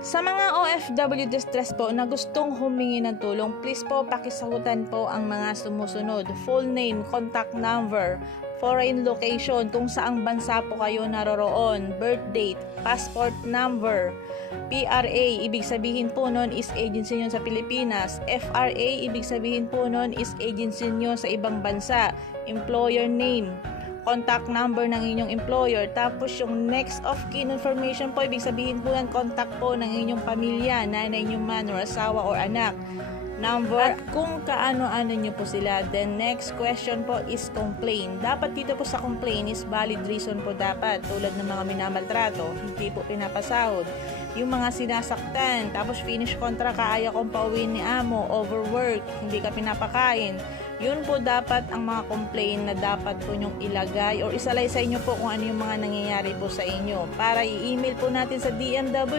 Sa mga OFW distress po na gustong humingi ng tulong, please po pakisagutan po ang mga sumusunod. Full name, contact number, foreign location, kung saang bansa po kayo naroroon, birth date, passport number, PRA, ibig sabihin po nun is agency nyo sa Pilipinas, FRA, ibig sabihin po nun is agency nyo sa ibang bansa, employer name, contact number ng inyong employer, tapos yung next of kin information po, ibig sabihin po yan, contact po ng inyong pamilya, nanay nyo man or asawa or anak, number, at kung kaano-ano nyo po sila. Then next question po is complaint. Dapat dito po sa complaint is valid reason po dapat, tulad ng mga minamaltrato, hindi po pinapasahod, yung mga sinasaktan, tapos finish contract, kaya kong pauwiin ni amo, overwork, hindi ka pinapakain. Yun po dapat ang mga complaint na dapat po nyong ilagay or isalay sa inyo po kung ano yung mga nangyayari po sa inyo para i-email po natin sa DMW